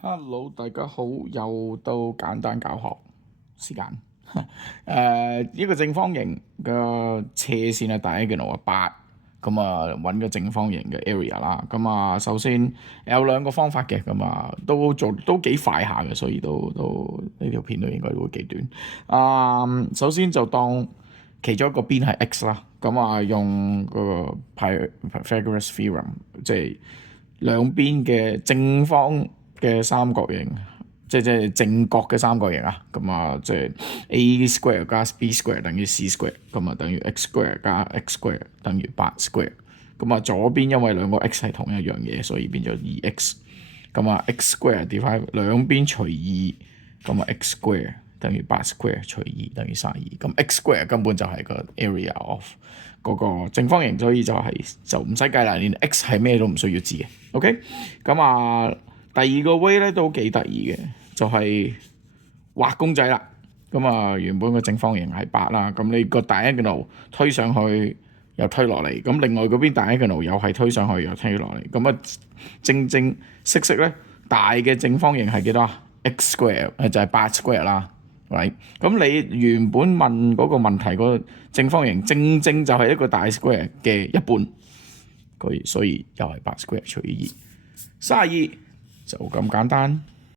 Hello，大家好，又到簡單教學時間。呢個正方形嘅斜線係diagonal8，咁啊揾個正方形嘅 area 啦。咁啊首先有兩個方法嘅，咁啊都幾快下嘅，所以都呢條片都應該會幾短。首先就當其中一個邊係 x 啦，咁啊用個 Pythagoras theorem，即係兩邊嘅正方嘅三角形，即係正角嘅三角形啊，咁啊即係 a square 加 b square 等於 c square，咁啊等於 x square 加 x square 等於8 square，咁啊左邊因為兩個 x 係同一樣嘢，所以變咗 2x，咁啊 x square 掉翻兩邊除2，咁啊 x square 等於8 square 除2等於32，咁 x square 根本就係個 area of 嗰個正方形，所以就唔使計啦，連 x 係咩都唔需要知嘅。OK， 咁啊第二個 way 咧都幾得意嘅，就係畫公仔啦。咁啊原本個正方形係8啦，咁你個diagonal推上去又推落嚟，咁另外嗰邊diagonal又係推上去又推落嚟，咁啊正式咧大嘅正方形係幾多啊 ？x square 就係8 square 啦。right， 咁你原本問嗰個問題個正方形正就係一個大 square 嘅一半，所以又係8 square 除以2，32就咁簡單。